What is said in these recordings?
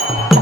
you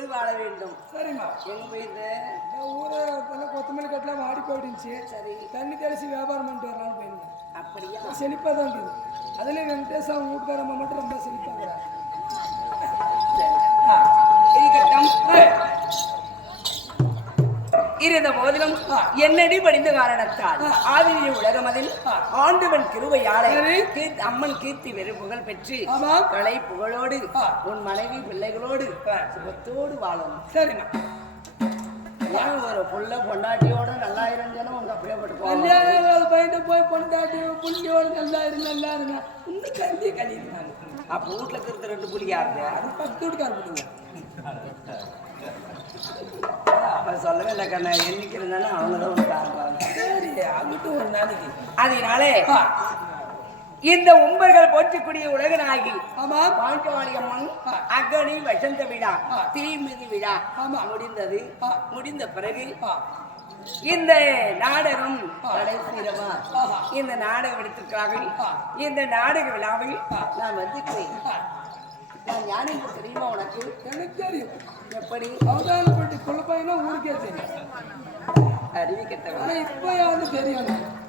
சுகத்தோடு வாழ வேண்டும். சரிம்மா. எங்க போயிருந்த இந்த? ஊரை இப்பெல்லாம் கொத்தமல்லி கட்டலாம் வாடி போயிடுச்சு. சரி. தண்ணி தெளிச்சு வியாபாரம் பண்ணிட்டு வரலாம்னு போயிருந்தேன். அப்படியா? செழிப்பாக தான் இருக்குது. அதுலேயும் வெங்கடேஷ் அவங்க வீட்டுக்காரம்மா மட்டும் ரொம்ப செழிப்பாக இருந்த போதிலும் என்னடி படிந்த காரணத்தால்? ஆதிரிய உலகமதில் ஆண்டவன். கீர்த்தி- அம்மன் கீர்த்தி வெறு புகழ் பெற்று. கலை புகழோடு உன் மனைவி பிள்ளைகளோடு சுகத்தோடு வாழணும் சரிம்மா. ஒரு புள்ள பொண்டாட்டியோட நல்லா இருந்தேன்னு உங்க அப்படியே. கல்யாணம் பையன் போய் பொண்டாட்டி புள்ளியோட நல்லா இரு நல்லா இருந்தா இன்னும் கல்வி கழியிருந்தாங்க அப்ப வீட்டுல இருக்கிறது ரெண்டு புள்ளியா இருக்கு அது பத்து வீட்டுக்கார அப்ப சொல்லவே இல்லை கண்ணா என்னைக்கு இருந்தாலும் அவங்க தான் சரி அங்கிட்டு ஒரு நாளைக்கு. அதனாலே இந்த உம்பர்கள் போற்றக்கூடிய உலகநாயகி ஆமா பாஞ்சவாணி அம்மன் அக்னி வசந்த விழா தீமிதி விழா ஆமா. முடிந்தது. முடிந்த பிறகு. இந்த நாடகம். இந்த நாடகம் எடுத்திருக்கிறார்கள். ஆ. இந்த நாடக விழாவில் நான் வந்துக்கிறேன் நான் என்று தெரியுமா உனக்கு? எனக்கு தெரியும். எப்படி? அவதானப்பட்டி கொள்ள பையனா ஊருக்கே தெரியும். அறிவிக்கத்தவன் ஆனா இப்ப யாரு தெரியும்.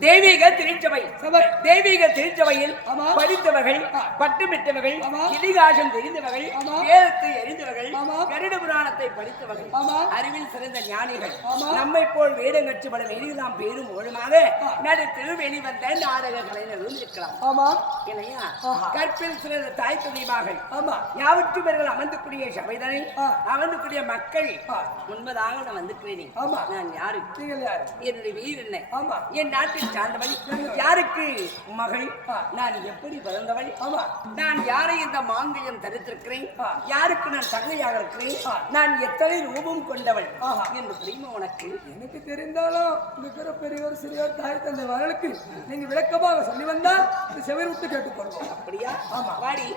தெய்வீக திருச்சபை சபை தெய்வீக திருச்சபையில். படித்தவர்கள் பட்டமிட்டவர்கள். இதிகாசம் தெரிந்தவர்கள். வேதத்தை அறிந்தவர்கள். கருட புராணத்தை படித்தவர்கள். அறிவில் சிறந்த ஞானிகள். நம்மை போல் வேடம் கற்றுப்பட வெளியிலாம் பேரும் மூலமாக நடுத்து வெளிவந்த நாடக கலைஞர்களும் இருக்கலாம் இல்லையா. கற்பில் சிறந்த தாய் துணிவார்கள் யாவற்று பேர்கள் அமர்ந்துக்கூடிய சபைதனில் ஆ. அமர்ந்துக்கூடிய மக்கள். முன்பதாக நான் வந்துக்கிறேன் ஆமா. நான் யாரு என்னுடைய வீர் என்ன என் நாட்டில் சார்ந்தவள். யாருக்கு? மகள். நான் எப்படி பிறந்தவள்? நான் யாரை இந்த மாங்கல்யம் தரித்திருக்கிறேன். யாருக்கு நான் தங்கையாக இருக்கிறேன். நான் எத்தனை ரூபம் கொண்டவள். என்று தெரியுமா உனக்கு? எனக்கு தெரிந்தாலும் இருக்கிற பெரியவர் சிறியோர் தாய் தந்தை வரலுக்கு நீங்க விளக்கமாக சொல்லி வந்தால் செவரி விட்டு கேட்டுக்கொள்வோம். அப்படியா? ஆமா. வாடி.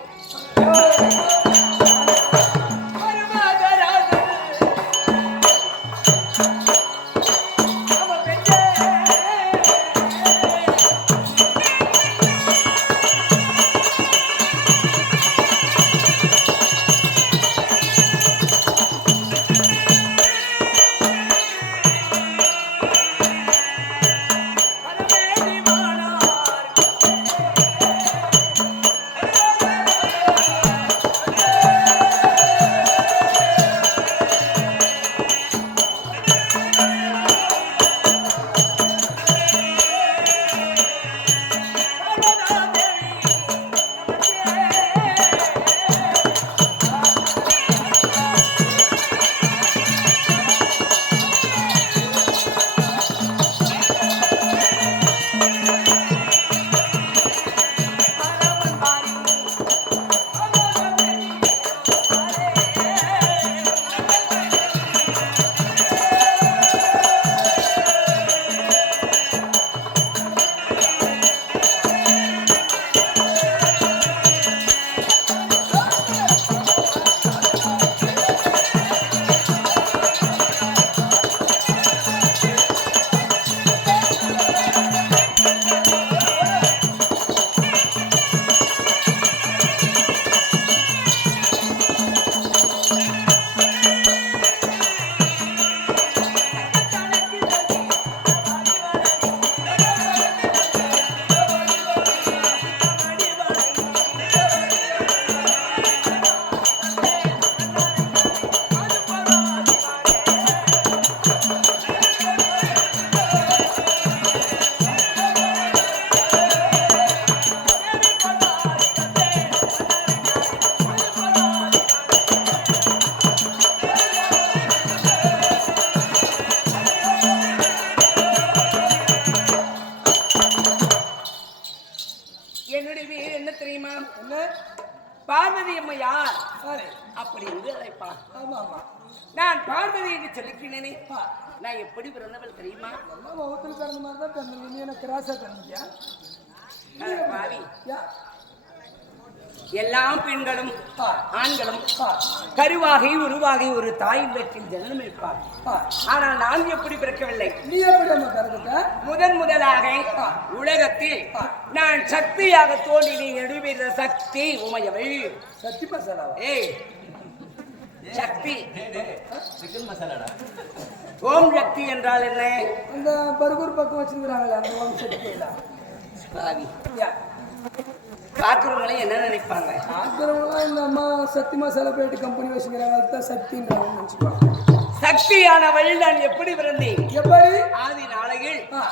பார்வதி அம்மா யார் சரி அப்படி என்று அழைப்பான் ஆமா ஆமா நான் பார்வதி என்று சொல்லிக்கிறேனே. நான் எப்படி பிறந்தவள் தெரியுமா? எல்லாம் முகத்தில் பிறந்த மாதிரி தான் பிறந்தீங்க. நீ என்ன கிராஸா பிறந்தியா பாவி. யா. எல்லா பெண்களும். ஆண்களும் ஆ. கருவாகி உருவாகி ஒரு தாயின் வயிற்றில் ஜனனம் இருப்பார். ஆனால் நான் எப்படி பிறக்கவில்லை? நீ எப்படி முதன் முதலாக உலகத்தில் நான் சக்தியாக தோன்றி நடுவிற சக்தி உமையவள். சத்தி மசாலாவா? ஏய் சக்தி. ஓம் சக்தி என்றால் என்ன? அந்த பர்கூர் பக்கம் வச்சிருக்கிறாங்களே அந்த ஓம் சக்தியில. பாவி. பார்க்கிறவங்களே என்ன நினைப்பாங்க? ஆக்கிறவங்களாம் இந்த அம்மா சக்தி மசாலா போயிட்டு கம்பெனி வச்சுக்கிறாங்க அதுதான் சக்தின்றாங்க நினச்சிப்பாங்க சக்தியானவள் நான் எப்படி பிறந்தேன்? எப்படி ஆதி நாளையில். ஆ,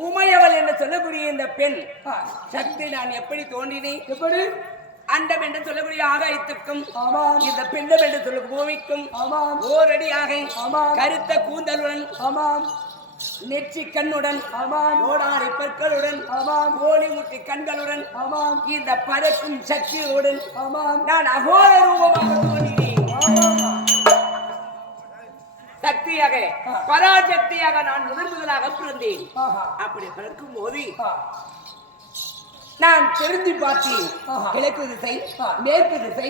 உமையவள் என்று சொல்லக்கூடிய இந்த பெண் சக்தி நான் எப்படி தோன்றினேன்? எப்படி அண்டம் என்று சொல்லக்கூடிய ஆகாயத்திற்கும் இந்த பிண்டம் என்று சொல்லும் பூமிக்கும் ஓரடியாக. கருத்த கூந்தலுடன் நெற்றி கண்ணுடன் ஆமாம் ஓடாரி பற்களுடன் ஆமாம் கோழி முட்டி கண்களுடன் ஆமாம் இந்த பறக்கும் சக்தியோடன் ஆமாம் நான் அகோர ரூபமாக தோன்றினேன் சக்தியாக பராசக்தியாக நான் முதன் முதலாக பிறந்தேன் அப்படி பிறக்கும் போது நான் தெரிந்து பார்த்தேன். கிழக்கு திசை. மேற்கு திசை.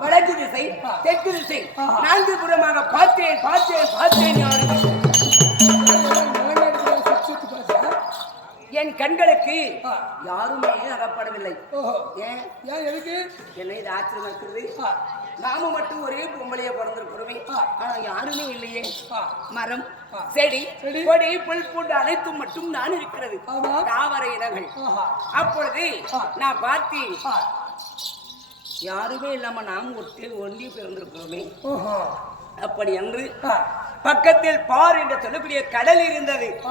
வடக்கு திசை. தெற்கு திசை. நான்கு புறமாக பார்த்தேன் பார்த்தேன் பார்த்தேன் என் கண்களுக்கு. யாருமே அகப்படவில்லை. ஓஹோ. ஏன்? ஏன் எதுக்கு? என்னை இது ஆச்சரியம் இருக்கிறது நாம மட்டும் ஒரே பொம்பளைய பிறந்திருக்கிறோமே. ஆனா யாருமே இல்லையே. மரம். செடி. கொடி புல் பூண்டு அனைத்தும் மட்டும் நான் இருக்கிறது. தாவர இனங்கள். அப்பொழுது. நான் பார்த்தேன். யாருமே இல்லாம நாம் ஒட்டி ஒண்டி பிறந்திருக்கிறோமே. அப்படி என்று பக்கத்தில் பார் என்று சொல்லக்கூடிய கடல் இருந்தது.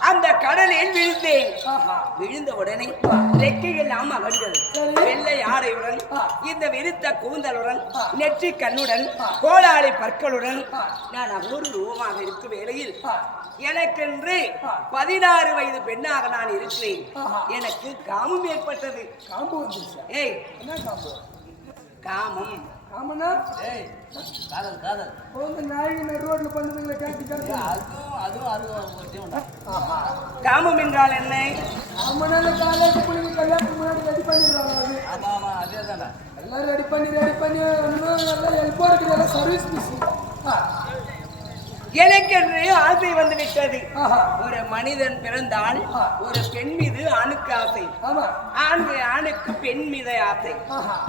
அந்த கடலில் விழுந்தேன். விழுந்த உடனே ரெக்கைகள் நாம் அகன்றது. வெள்ளை ஆடையுடன். இந்த விரித்த கூந்தலுடன். நெற்றி கண்ணுடன். கோடாளி பற்களுடன். நான் அகோரு ரூபமாக இருக்கும் வேளையில் எனக்கென்று. பதினாறு வயது பெண்ணாக நான் இருக்கிறேன். எனக்கு காமம் ஏற்பட்டது. காம்பு ஏய். என்ன காம்பு? காமம். காமனா? ஏய். காதல் காதல். ரோட்ல பண்ணுதுங்களே கேட்டு கேட்டு. அதுவும் அதுவும் அதுவும் காமம் என்றால் என்ன? காமனால காலேஜ் பிள்ளைங்க கல்யாணத்துக்கு முன்னாடி ரெடி பண்ணிடுறாங்க அது ஆமா ஆமா அதே தானே. எல்லாம் ரெடி பண்ணி ரெடி பண்ணி இன்னும் எல்லாம் ஹெல்ப்பாக இருக்குது எல்லாம் சர்வீஸ் மிஸ் எனக்கென்று ஆசை வந்து விட்டது. ஒரு மனிதன் பிறந்தால். ஒரு பெண் மீது ஆணுக்கு ஆசை. ஆமா. ஆண் ஆணுக்கு பெண் மீது ஆசை.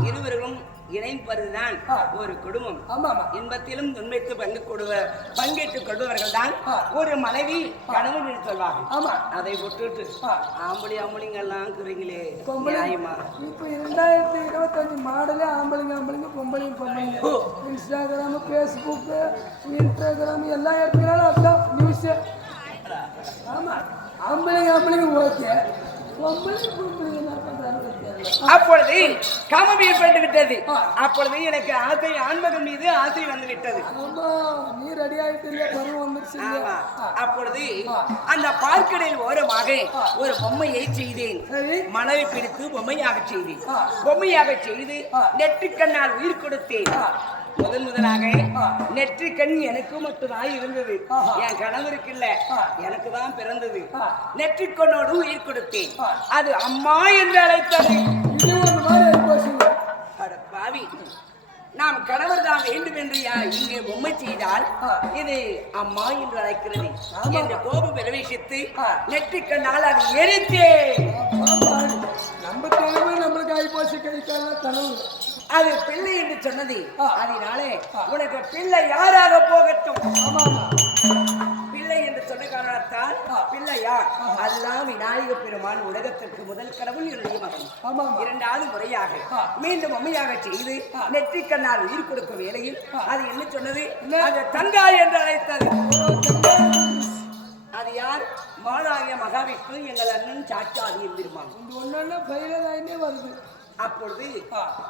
இருவர்களும் இணைப்பதுதான். ஒரு குடும்பம். இன்பத்திலும் துன்பத்து பங்கு கொடுவ பங்கேற்றுக் கொள்பவர்கள் தான். ஒரு மனைவி கணவன் என்று சொல்வார்கள். அதை விட்டுட்டு. ஆம்பளை ஆம்பளைங்க எல்லாம் பொம்பளை நியாயமா? இப்போ இரண்டாயிரத்தி இருபத்தஞ்சு மாடலே ஆம்பளைங்க ஆம்பளைங்க பொம்பளைங்க பொம்பளைங்க. இன்ஸ்டாகிராமு ஃபேஸ்புக்கு இன்ஸ்டாகிராம் எல்லாம் எடுத்துக்கிறாலும் அதுதான் நியூஸு ஆமா. ஆம்பளைங்க ஆம்பளைங்க ஓகே. பொம்பளைங்க பொம்பளைங்க அப்பொழுது காமம் ஏற்பட்டு விட்டது. அப்பொழுது எனக்கு ஆசை ஆண்மகன் மீது ஆசை வந்து விட்டது நீ ரெடி ஆயிட்டு. அப்பொழுது. அந்த பார்க்கடையில் ஓரமாக. ஒரு பொம்மையை செய்தேன் மணலை பிடித்து பொம்மையாக செய்தேன். பொம்மையாக செய்து ஆ. நெற்றிக்கண்ணால் உயிர் கொடுத்தேன். முதன் முதலாக ஆ. நெற்றிக்கண் எனக்கு மட்டும்தான் இருந்தது. என் கணவருக்கு இல்ல. எனக்கு தான் பிறந்தது ஆ. நெற்றிக்கண்ணோடு உயிர் கொடுத்தேன். அது அம்மா என்று அழைத்தது பாவி நாம் கணவர் தான் வேண்டும் என்று இங்கே பொம்மை செய்தால். இது அம்மா என்று அழைக்கிறது. என்ற கோபம் பிரவேசித்து ஆ. நெற்றிக்கண்ணால் அது எரித்தேன் ஆமா. நம்ம தேவை நம்மளுக்கு ஆகி போச்சு கை காலம் கனவு அது பிள்ளை என்று சொன்னது. அதனாலே. உனக்கு பிள்ளை யாராக போகட்டும் பிள்ளை என்று சொன்ன காரணத்தால். பிள்ளை யார் அதுதான் விநாயக பெருமான் உலகத்திற்கு முதல் கடவுள் என்னுடைய மகன் இரண்டாவது முறையாக. மீண்டும் அம்மையாக செய்து. நெற்றிக்கண்ணால் உயிர் கொடுக்கும் வேளையில். அது என்ன சொன்னது தங்காய் என்று அழைத்தது. அது யார் மாலாகிய மகாவிஷ்ணு எங்கள் அண்ணன் சாட்சாதி என்பிருமான் இந்த ஒன்னொன்னு பயிரதாயினே வருது அப்பொழுது.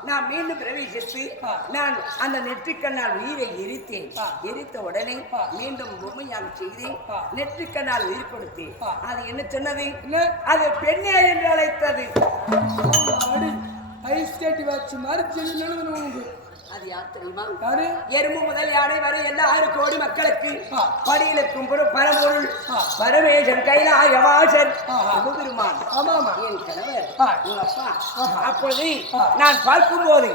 நான் மீண்டும் பிரவேசித்து. நான் அந்த நெற்றிக்கண்ணால் உயிரை எரித்தேன். எரித்த உடனே. மீண்டும் பொம்மையாக செய்தேன். நெற்றிக்கண்ணால் உயிர் கொடுத்தேன். அது என்ன சொன்னது அது பெண்ணே என்று அழைத்தது ஐஸ் கட்டி வச்சு மாதிரி அது யார்? தெரியுமா எறும்பு முதல் யானை வரை எல்லா ஆறு கோடி மக்களுக்கு. படியிலுக்கும் பொரு- பரம்பொருள் பரமேசன் கைலாயவாசன். ஆஹா. பெருமான் என் கணவர். உங்க அப்பா. அப்பொழுது. நான் பார்க்கும் போது.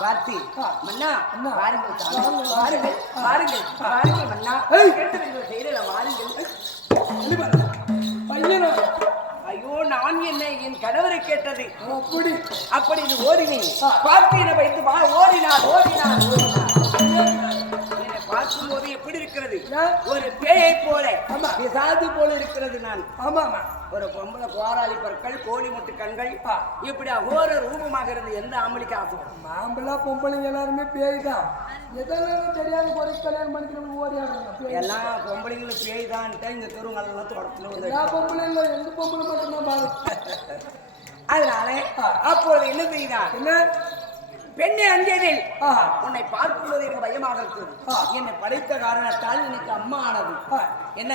பார்த்து. மன்னா. பாருங்கள் பாருங்கள் பாருங்கள் பாருங்கள் மன்னா. செய்யல பாருங்கள் பையனா ஐயோ நான் என்ன என் கணவரை கேட்டது? அப்படி அப்படி இது ஓடினேன். பார்த்தீன வைத்து வா ஓடினார் ஓடினார் ஓடினார். என்னை பார்க்கும்போது எப்படி இருக்கிறது? ஒரு பேயை போல. பிசாது போல இருக்கிறது நான் ஆமா ஒரு பொம்பளை போராளி பற்கள் கோழி முட்டு கண்கள். இப்படி அகோர ரூபமாக இருந்த எந்த ஆம்பளைக்கு ஆசை? மாம்பிள்ளா பொம்பளைங்க எல்லாருமே பேய் தான் எதெல்லாம் தெரியாத குறை கல்யாணம் பண்ணிக்கிறவங்க ஓடியாடுறாங்க பேய். எல்லாம் பொம்பளைங்களும் பேய் தான்ட்டு இந்த தெருங்கல்லாம் தொடத்துல வந்து எல்லா பொம்பளைங்க எந்த பொம்பளை மட்டும்தான் பாரு அதனால. அப்பொழுது என்ன செய்தார் என்ன பெண்ணை அஞ்சேதில் ஆஹா. உன்னை பார்க்கும்போது எனக்கு பயமாக இருக்குது ஆ. என்னை படைத்த காரணத்தால் எனக்கு அம்மா ஆனது. என்ன.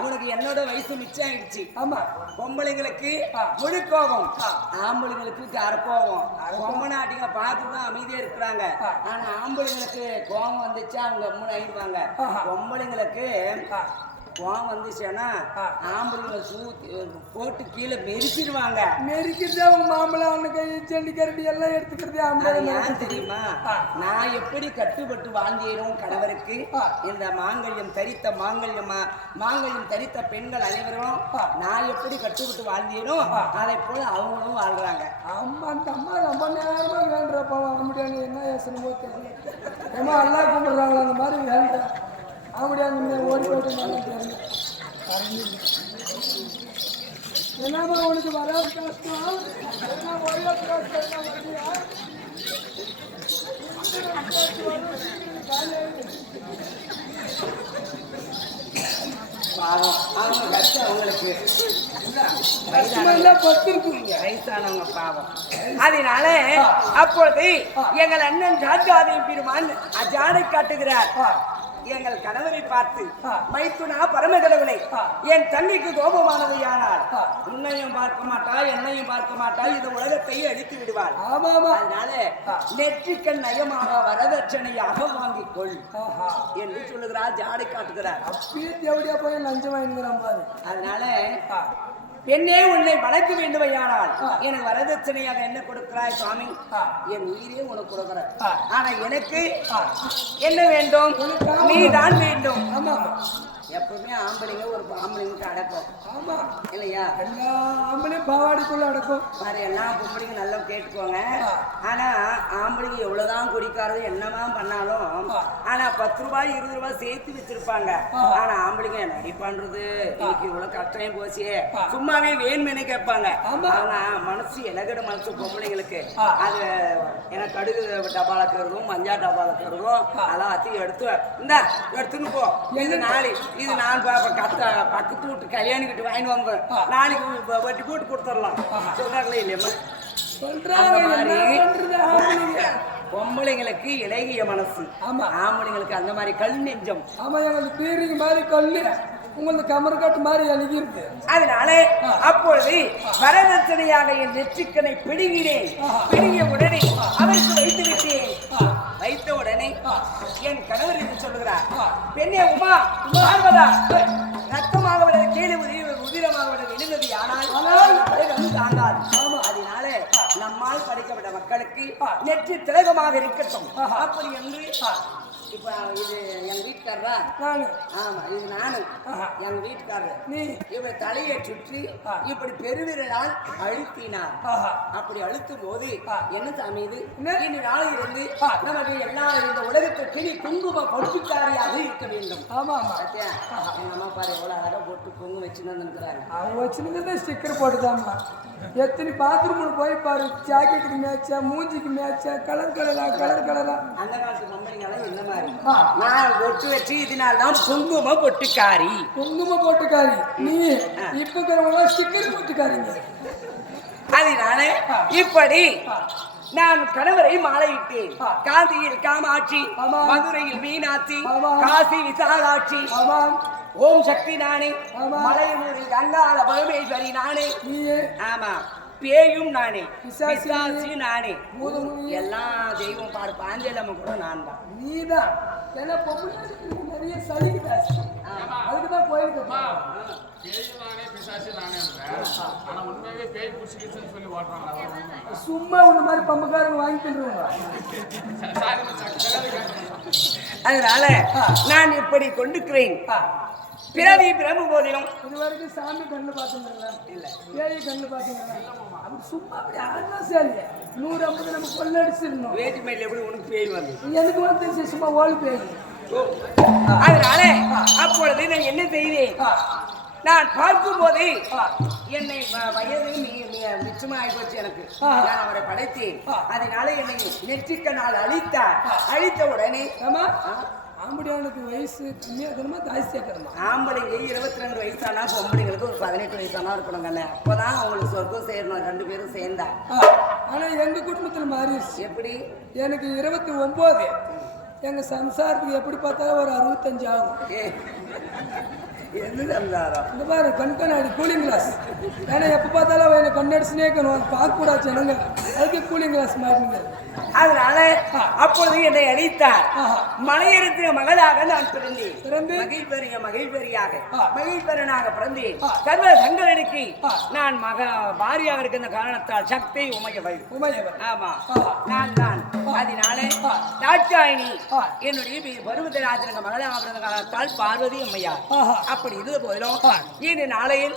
உனக்கு என்னோட வயசு மிச்சம் ஆயிடுச்சு ஆமா பொம்பளைங்களுக்கு. முழு கோபம். ஆம்பளைங்களுக்கு அரை கோபம் பொம்மநாட்டிங்க பார்த்து தான் அமைதியா இருக்கிறாங்க. ஆனா ஆம்பளைங்களுக்கு கோபம் வந்துச்சா அவங்க அம்மன் ஆயிடுவாங்க. பொம்பளைங்களுக்கு ஆ. கோபம் வந்துச்சுன்னா ஆ. ஆம்பளைங்களை சூத்தி போட்டு கீழே மெரிச்சிடுவாங்க மெரிக்கிறதே அவங்க மாம்பழம் செண்டி கரண்டி எல்லாம் எடுத்துக்கிறதே ஆம்பளை ஏன் தெரியுமா. நான் எப்படி கட்டுப்பட்டு வாழ்ந்தேனும் கணவருக்கு. இந்த மாங்கல்யம் தரித்த மாங்கல்யம் மாங்கல்யம் தரித்த பெண்கள் அனைவரும். நான் எப்படி கட்டுப்பட்டு வாழ்ந்தேனோ. அதை போல அவங்களும் வாழ்றாங்க அம்மா அந்த அம்மா ரொம்ப நேரமா வேண்டுறப்பா வர முடியாது என்ன யோசனமோ தெரியல ஏமா அல்லா கும்பிடுறாங்களா அந்த மாதிரி வேண்ட அப்படியே? அந்த ஓடி தெரியல என்னம்மா உனக்கு வர கஷ்டம். என்ன வயசானவங்க பாவம். அதனால அப்பொழுது எங்கள் அண்ணன் ராஜாதி பெருமான் அஜானை காட்டுகிறார். எங்கள் கணவரை பார்த்து. மைத்துனா பரமகடவுளை ஆ. என் தங்கைக்கு கோபமானது யானால் ஆ. உன்னையும் பார்க்க மாட்டாள் என்னையும் பார்க்க மாட்டாள் இந்த உலகத்தையே அழித்து விடுவாள் அதனால. நெற்றிக்கண் நயமாக வரதட்சணையாக வாங்கிக் கொள் என்று சொல்லுகிறார் ஜாடை காட்டுகிறார் அப்பயே தேவடியா போய் லஞ்சம் வாங்கிக்கிறான் பாரு அதனால பெண்ணே உன்னை வளர்க்க வேண்டுமையானால். எனக்கு வரதட்சணையாக என்ன கொடுக்கிறாய் சுவாமி. என் உயிரே உனக்கு கொடுக்கிறேன் ஆ. ஆனா எனக்கு. என்ன வேண்டும் நீ தான் வேண்டும் ஆமா எப்பவுமே ஆம்பளைங்க ஒரு ஆம்பளைங்க அடக்கம் ஆமா இல்லையா எல்லா ஆம்பளையும் பாவாடிக்குள்ள அடக்கும் பாரு எல்லா பொம்பளைங்க நல்லா கேட்டுக்கோங்க. ஆனா ஆம்பளைங்க எவ்வளவுதான் குடிக்காரது என்னதான் பண்ணாலும். ஆனா பத்து ரூபாய் இருபது ரூபாய் சேர்த்து வச்சிருப்பாங்க. ஆனா ஆம்பளைங்க நடி பண்றது எனக்கு இவ்வளவு கஷ்டம் போச்சு. சும்மாவே வேணுமெனு கேட்பாங்க. ஆனா மனசு இலகட மனசு பொம்பளைங்களுக்கு. அது எனக்கு கடுகு டப்பால கருதும் மஞ்சா டப்பால கருதும் ஆ. எல்லாத்தையும் எடுத்து இந்த எடுத்துன்னு போ நாளை இது நான் கத்த பக்கத்து வீட்டு கல்யாணிக்கிட்டு வாங்கிட்டு ஆ. நாளைக்கு வட்டி போட்டு கொடுத்துடலாம். சொல்றாங்களே இல்லையம்மா? சொல்றாங்க பொம்பளைங்களுக்கு இலகிய மனசு. ஆமா. ஆம்பளைங்களுக்கு அந்த மாதிரி கல் நெஞ்சம். ஆமா எங்களுக்கு பீரிங்க மாதிரி கல்லு. உங்களுக்கு கமர்கட்டு மாதிரி எழுதி இருக்கு அதனால அப்பொழுது வரதட்சணையாக என் நெற்றிக்கனை பிடுங்கினேன். பிடுங்கிய உடனே அவருக்கு வைத்து விட்டேன். வைத்த உடனே. என் கணவர் என்று சொல்லுகிறார். பெண்ணே உமா பார்வதா ரத்தமாக விட கீழே உதிர உதிரமாக விட விழுந்தது ஆனால் தாங்காது ஆமா. அதனால நம்மால் படைக்கப்பட்ட மக்களுக்கு. நெற்றி திலகமாக இருக்கட்டும். அப்படி என்று இப்ப இது எங்க வீட்டுக்காரரா? நானு. ஆமா இது நானு. எங்க வீட்டுக்காரர். நீ. இவர் தலையை சுற்றி. இப்படி பெருவிரலால் அழுத்தினார். அப்படி அழுத்தும் போது. என்ன சாமி இது? இனி நாளில் இருந்து. நமக்கு எல்லா இந்த உலகத்தை கிளி குங்கும பொட்டுக்காரியாக இருக்க வேண்டும். ஆமா ஆமா. பாத்தியா? எங்க அம்மா பாரு எவ்வளவு அழகா போட்டு குங்குமம் வச்சுன்னு வந்துருக்கிறாங்க. அவங்க வச்சுருந்ததே ஸ்டிக்கர் போட்டுதாம்மா. எத்தனை பாத்ரூமில் போய் பாரு. ஜாக்கெட்டுக்கு மேட்சா மூஞ்சிக்கு மேட்சா கலர் கலரா கலர் கலரா அந்த காலத்து பொம்பளைங்கெல்லாம் இந்த மாதிரி. ஆ. நான் பொட்டு வச்சு இதனால் தான் குங்கும பொட்டுக்காரி. குங்கும போட்டுக்காரி. நீ இப்ப இருக்கிறவங்க ஸ்டிக்கர் போட்டுக்காரிங்க அதனால இப்படி நான் கணவரை மாலையிட்டேன். காந்தியில் காமாட்சி. மதுரையில் மீனாட்சி. காசி விசாலாட்சி. ஓம் சக்தி நானே. ஆமா. மலையனூரில் கங்காள பரமேஸ்வரி நானே. நீ ஆமா. பேயும் நானே. பிசாசு நானே. எல்லா தெய்வம் பாரு பாஞ்சலம்ம கூட நான் தான் நீதான். ஏன்னா பொம்பளை நிறைய சளிக்குதாச்சு அதுக்கு தான் கோயிலுக்கு. சும்மா உன்ன மாதிரி பம்பக்காரங்க வாங்கி தின்றுவாங்க சாரி மச்சான், கிடையாது கேட்டேன். அதனால நான் இப்படி கொண்டுக்கிறேன். பிறவி பிறகு போதிலும் இது வரைக்கும் சாமி கண்ணு பார்த்தீங்களா இல்ல. பேய் கண்ணு பார்த்தீங்களா அப்படி சும்மா அப்படி ஆனா சரி. நூறு ஐம்பது நம்ம கொள்ளடிச்சிடணும் வேற்றுமையில் எப்படி உனக்கு பேய் வந்து எனக்கு வந்து சும்மா ஓல் பேய்? அதனால அப்பொழுது நான் என்ன செய்தேன்? நான் பார்க்கும் போது என்னை வயது மிச்சமாகி போச்சு எனக்கு. நான் அவரை படைத்தேன். அதனால என்னை நெற்றிக்க நாள் அழித்தார் அழித்த உடனே ஆமா. ஆம்படியானுக்கு வயசு கம்மியா இருக்கணுமா ஜாஸ்தியா இருக்கணுமா ஆம்பளைங்க இருபத்தி ரெண்டு வயசானா பொம்பளைங்களுக்கு ஒரு பதினெட்டு வயசானா இருக்கணும் கண்ணே அப்பதான் அவங்களுக்கு சொர்க்கம் சேரணும். ரெண்டு பேரும் சேர்ந்தா. ஆ, ஆனா எங்க குடும்பத்துல மாறிடுச்சு. எப்படி? எனக்கு இருபத்தி ஒன்பது எங்க சம்சாரத்துக்கு எப்படி பார்த்தாலும் ஒரு அறுபத்தஞ்சு ஆகும். சம்சாரம்? இந்த பாரு கண் கண்ணாடி கூலிங் கிளாஸ் ஏன்னா எப்போ பார்த்தாலும் அவன் என்னை கண்ணடிச்சுனே இருக்கணும். பார்க்கக்கூடாது ஜனங்க. அதுக்கு கூலிங் கிளாஸ் மாட்டிங்க அதனால அப்பொழுது என்னை அழித்தார். மலையெடுத்த மகளாக நான் பிறந்தேன் பிறந்து? மகிழ்பெரிய மகிழ்பெரியாக ஆ. மகிழ்பெறனாக பிறந்தேன். சர்வ சங்கரனுக்கு. நான் மக பாரியாக இருக்கின்ற காரணத்தால் சக்தி உமையவை உமையவர் ஆமா. நான் தான் அதனாலே. தாட்சாயினி. என்னுடைய பருவத்திராஜனுக்கு மகளாக பிறந்த காரணத்தால் பார்வதி அம்மையார் ஆஹா அப்படி இருந்த போதிலும். இன்று நாளையில்.